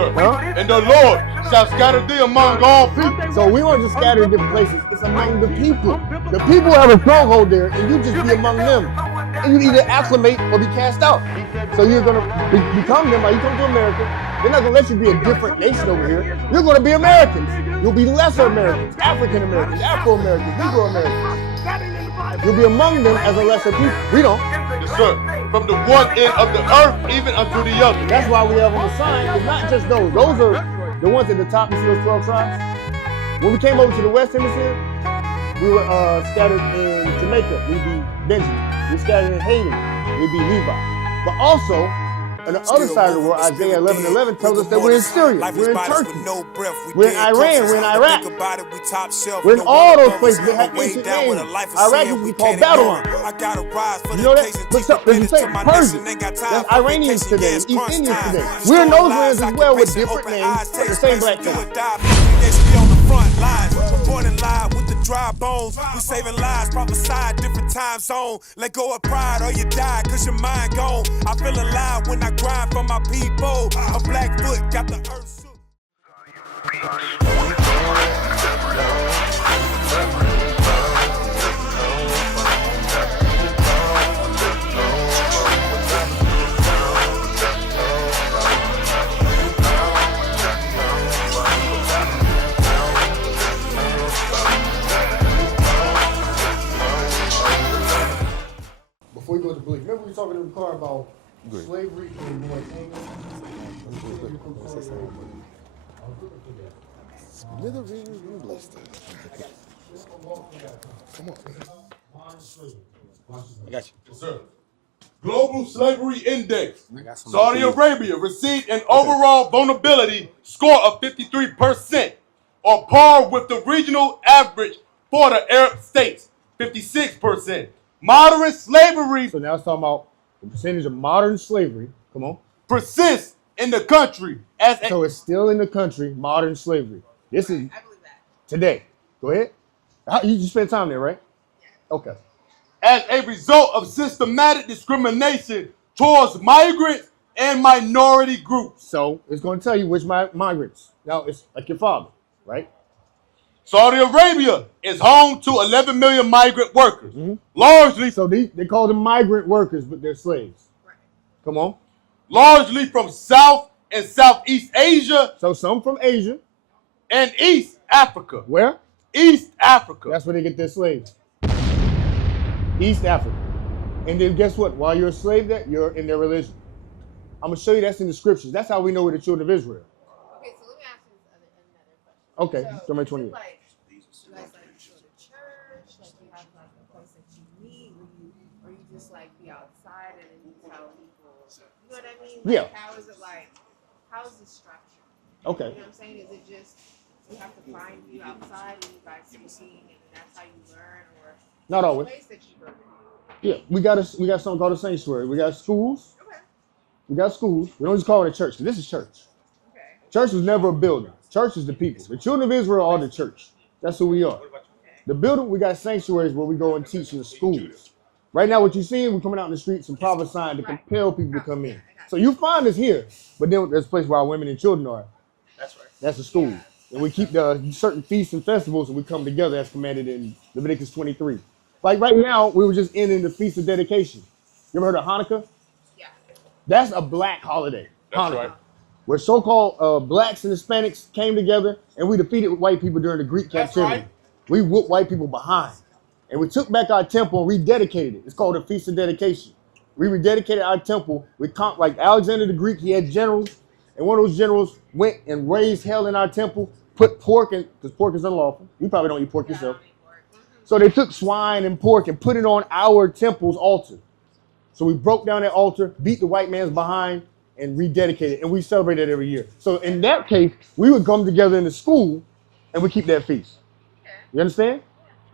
sir. Huh? And the Lord shall scatter thee among all people. So we weren't just scattered in different places. It's among the people. The people have a stronghold there, and you just be among them. And you either acclimate or be cast out. So you're going to become them. Like you come to America, they're not going to let you be a different nation over here. You're going to be Americans. You'll be lesser Americans, African Americans, Afro Americans, Negro Americans. You'll be among them as a lesser people. We don't. Yes, sir. From the one end of the earth even unto the other. That's why we have on the sign. It's not just those. Those are the ones at the top. You see those 12 tribes? When we came over to the West Hemisphere, we were scattered in Jamaica. We'd be Benjamin. We scattered in Haiti. We'd be Levi. But also, on the other side of the world, Isaiah 11:11 tells us that we're in Syria, we're in Turkey, we're in Iran, we're in Iraq, we're in all those places that have ancient names. Iraq used to be called Babylon. You know that? Look up, there's the same Persia. There's Iranians today, East Indians today. We're in those lands as well with different names, but the same black people. Dry bones, we saving lives, prophesied different time zone. Let go of pride or you die, cause your mind gone. I feel alive when I grind for my people. A black foot got the earth suit. Before we go to belief, remember we were talking in the car about slavery and Mauritania? Come on. I got you. Yes, sir. Global Slavery Index. Saudi Arabia received an overall vulnerability score of 53%, on par with the regional average for the Arab states, 56%. Modern slavery. So now it's talking about the percentage of modern slavery. Come on. Persists in the country as so it's still in the country, modern slavery. This is I believe that. Today. Go ahead. You spent time there, right? Yeah. Okay. As a result of systematic discrimination towards migrants and minority groups. So it's going to tell you which migrants. Now it's like your father, right? Saudi Arabia is home to 11 million migrant workers, largely. So they call them migrant workers, but they're slaves. Right. Come on. Largely from South and Southeast Asia. So some from Asia. And East Africa. Where? East Africa. That's where they get their slaves. East Africa. And then guess what? While you're a slave there, you're in their religion. I'm going to show you that's in the scriptures. That's how we know we're the children of Israel. Okay, so let me ask you another question. Okay, Jermaine 28. Like, you guys like go to church? Like you have like a place that you meet, or you just like be outside and then you tell people. You know what I mean? Like, Yeah. How is it like? How is the structure? Okay. You know what I'm saying? Is it just you have to find you outside and you guys speaking and that's how you learn, or Not always. place that you go to? Yeah, we got something called a sanctuary. We got schools. Okay. We got schools. We don't just call it a church, because this is church. Okay. Church was never a building. Church is the people. The children of Israel are the church. That's who we are. The building, we got sanctuaries where we go and teach in the schools. Right now, what you're seeing, we're coming out in the streets and prophesying to compel people to come in. So you find us here, but then there's a place where our women and children are. That's right. That's the school. And we keep the certain feasts and festivals, and we come together as commanded in Leviticus 23. Like right now, we were just ending the Feast of Dedication. You ever heard of Hanukkah? Yeah. That's a black holiday. That's Hanukkah. right. Where so-called blacks and Hispanics came together, and we defeated white people during the Greek captivity. right. We whooped white people behind. And we took back our temple and rededicated it. It's called the Feast of Dedication. We rededicated our temple. Like Alexander the Greek, he had generals, and one of those generals went and raised hell in our temple, put pork in, because pork is unlawful. You probably don't eat pork yourself. So they took swine and pork and put it on our temple's altar. So we broke down that altar, beat the white man's behind, and rededicated it. And we celebrate that every year. So in that case, we would come together in the school and we keep that feast. You understand?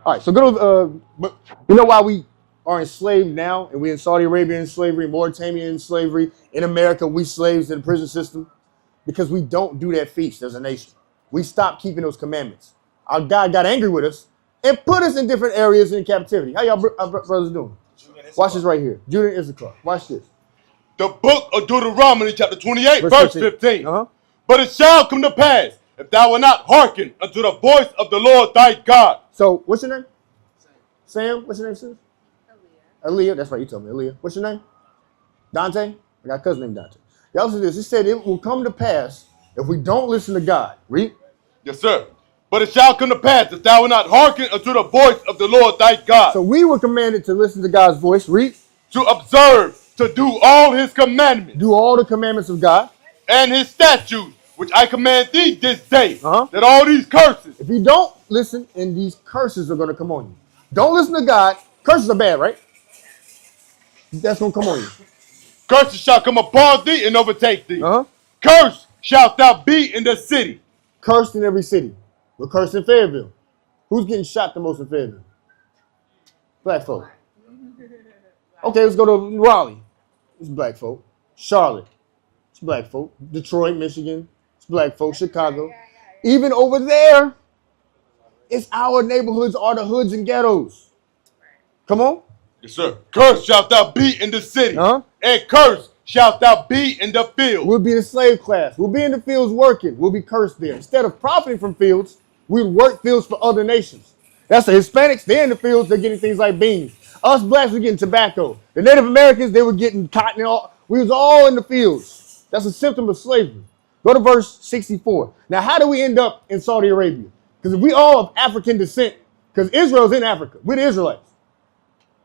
All right, so go to, but you know why we are enslaved now, and we're in Saudi Arabia in slavery, Mauritania in slavery, in America, we slaves in the prison system? Because we don't do that feast as a nation. We stopped keeping those commandments. Our God got angry with us and put us in different areas in captivity. How y'all brothers doing? Watch this right here. Judah and Issachar. Watch this. The book of Deuteronomy, chapter 28, verse 15. But it shall come to pass, if thou wilt not hearken unto the voice of the Lord thy God. So, what's your name? Sam. What's your name, sis? Aaliyah. That's right, you told me. Aaliyah. What's your name? Dante? I got a cousin named Dante. Y'all listen to this. It said it will come to pass if we don't listen to God. Read. Yes, sir. But it shall come to pass, if thou wilt not hearken unto the voice of the Lord thy God. So we were commanded to listen to God's voice. Read. To observe, to do all his commandments. Do all the commandments of God. And his statutes, which I command thee this day. Uh-huh. That all these curses. If you don't listen, and these curses are going to come on you. Don't listen to God. Curses are bad, right? That's going to come on you. Curses shall come upon thee and overtake thee. Uh-huh. Cursed shalt thou be in the city. Cursed in every city. We're cursed in Fayetteville. Who's getting shot the most in Fayetteville? Black folk. Okay, let's go to Raleigh. It's black folk. Charlotte. It's black folk. Detroit, Michigan. It's black folk. Chicago. Even over there, it's our neighborhoods are the hoods and ghettos. Come on. Yes, sir. Cursed shalt thou be in the city. Uh-huh. And cursed shalt thou be in the field. We'll be the slave class. We'll be in the fields working. We'll be cursed there. Instead of profiting from fields, we work fields for other nations. That's the Hispanics. They're in the fields. They're getting things like beans. Us blacks were getting tobacco. The Native Americans, they were getting cotton and all. We was all in the fields. That's a symptom of slavery. Go to verse 64. Now, how do we end up in Saudi Arabia? Because if we all of African descent, because Israel's in Africa. We're the Israelites.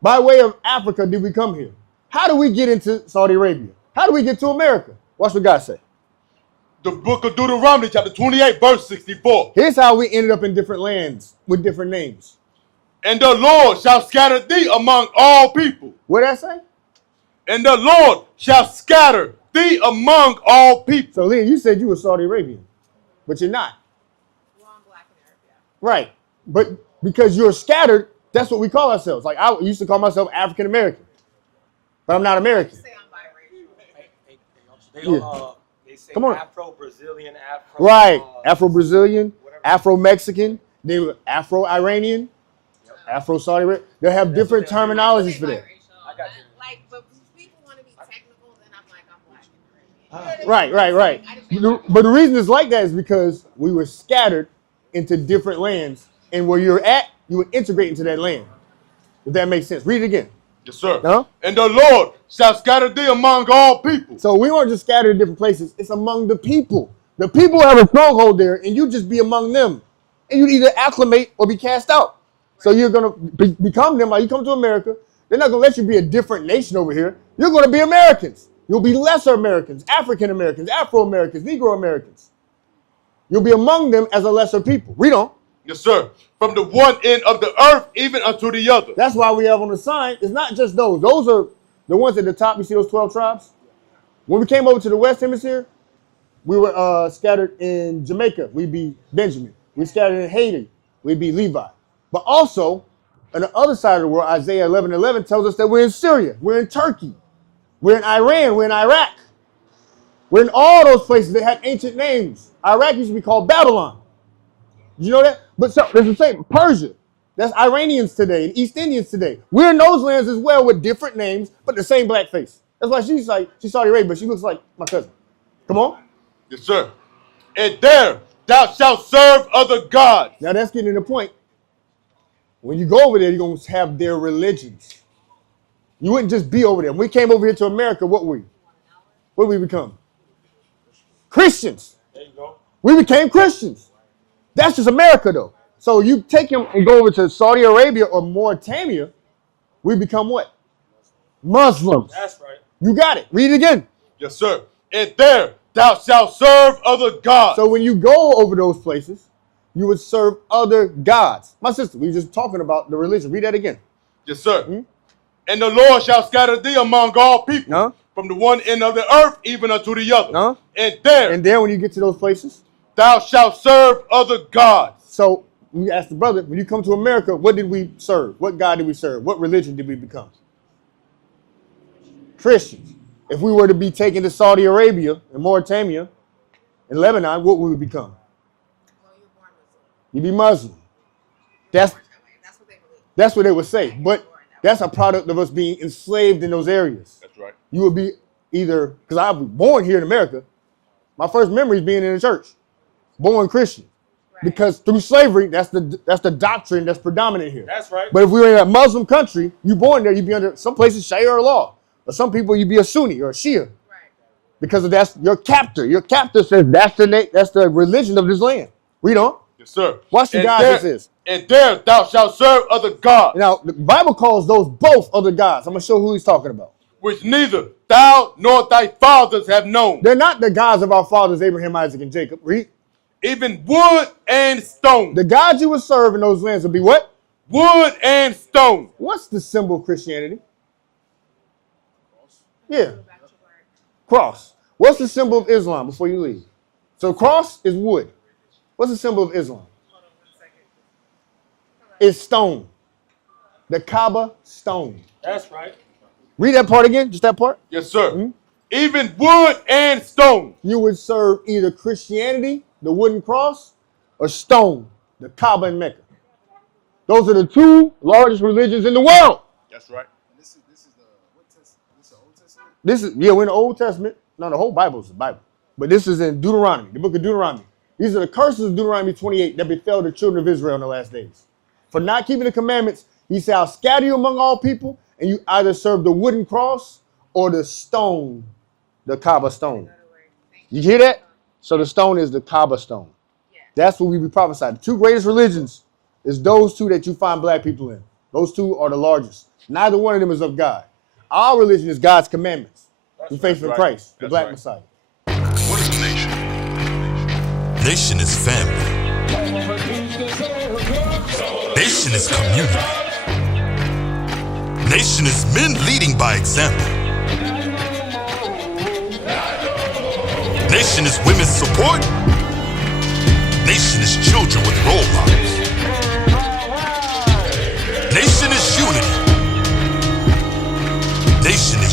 By way of Africa did we come here. How do we get into Saudi Arabia? How do we get to America? Watch what God say. The book of Deuteronomy, chapter 28, verse 64. Here's how we ended up in different lands with different names. And the Lord shall scatter thee among all people. What did I say? And the Lord shall scatter thee among all people. So, Leah, you said you were Saudi Arabian, but you're not. Well, I'm black in Arabia. Right. But because you're scattered, that's what we call ourselves. Like, I used to call myself African American, but I'm not American. Say I'm biracial. They don't, they say Come on. Afro-Brazilian, Afro... Right. Afro-Brazilian, Afro-Mexican, they were Afro-Iranian, Afro-Saudi Arabian. They'll have different terminologies for that. I got you. Like, but people want to be technical, then I'm like, I'm black and Arabian. Right. I just say But the reason it's like that is because we were scattered into different lands, and where you're at, you would integrate into that land. If that makes sense. Read it again. Yes, sir. Huh? And the Lord shall scatter thee among all people. So we weren't just scattered in different places. It's among the people. The people have a stronghold there, and you just be among them. And you either acclimate or be cast out. So you're going to become them. Like you come to America, they're not going to let you be a different nation over here. You're going to be Americans. You'll be lesser Americans, African Americans, Afro Americans, Negro Americans. You'll be among them as a lesser people. Read on. Yes, sir. From the one end of the earth even unto the other. That's why we have on the sign. It's not just those. Those are the ones at the top. You see those 12 tribes? When we came over to the West Hemisphere, we were scattered in Jamaica. We'd be Benjamin. We scattered in Haiti. We'd be Levi. But also, on the other side of the world, Isaiah 11:11 tells us that we're in Syria. We're in Turkey. We're in Iran. We're in Iraq. We're in all those places that have ancient names. Iraq used to be called Babylon. Did you know that? But so, there's the same Persia. That's Iranians today and East Indians today. We're in those lands as well with different names, but the same black face. That's why she's Saudi Arabia, but she looks like my cousin. Come on. Yes, sir. And there thou shalt serve other gods. Now that's getting to the point. When you go over there, you're going to have their religions. You wouldn't just be over there. When we came over here to America, what were we? What did we become? Christians. There you go. We became Christians. That's just America, though. So you take him and go over to Saudi Arabia or Mauritania, we become what? Muslims. That's right. You got it. Read it again. Yes, sir. And there thou shalt serve other gods. So when you go over those places, you would serve other gods. My sister, we were just talking about the religion. Read that again. Yes, sir. And the Lord shall scatter thee among all people, from the one end of the earth even unto the other. And there when you get to those places, thou shalt serve other gods. So we asked the brother, when you come to America, what did we serve? What God did we serve? What religion did we become? Christians. If we were to be taken to Saudi Arabia and Mauritania and Lebanon, what would we become? Well, you're born Muslim. You'd be Muslim. That's what they believe. That's what they would say. But that's a product of us being enslaved in those areas. That's right. You would be either, because I was born here in America, My first memory is being in the church, born Christian. Right. Because through slavery, that's the doctrine that's predominant here. That's right. But if we were in a Muslim country, you born there, you'd be under some places Sharia law. Or some people you'd be a Sunni or a Shia. Right. Because of that's your captor. Your captor says that's the religion of this land. Read on. Yes, sir. Watch the God this is. And there thou shalt serve other gods, Now, the Bible calls those both other gods. I'm going to show who he's talking about. which neither thou nor thy fathers have known. They're not the gods of our fathers, Abraham, Isaac, and Jacob. Read. Even wood and stone. The gods you would serve in those lands would be what? Wood and stone. What's the symbol of Christianity? Yeah. Cross. What's the symbol of Islam before you leave? So cross is wood. What's the symbol of Islam? Hold on 1 second. It's stone. The Kaaba, stone. That's right. Read that part again, just that part. Yes, sir. Even wood and stone. You would serve either Christianity, the wooden cross, or stone, the Kaaba in Mecca. Those are the two largest religions in the world. That's right. This is the what testament? This is the Old Testament? We're in the Old Testament. No, the whole Bible is the Bible. But this is in Deuteronomy, the book of Deuteronomy. These are the curses of Deuteronomy 28 that befell the children of Israel in the last days. For not keeping the commandments, he said, I'll scatter you among all people, and you either serve the wooden cross or the stone, the Kaaba stone. You hear that? So the stone is the Kaaba stone. That's what we be prophesied. The two greatest religions is those two that you find black people in. Those two are the largest. Neither one of them is of God. Our religion is God's commandments. We faith in right. Christ, the That's black right. Messiah. What is a nation? Nation is family. Nation is community. Nation is men leading by example. Nation is women's support. Nation is children with role models. Nation is unity. Nation is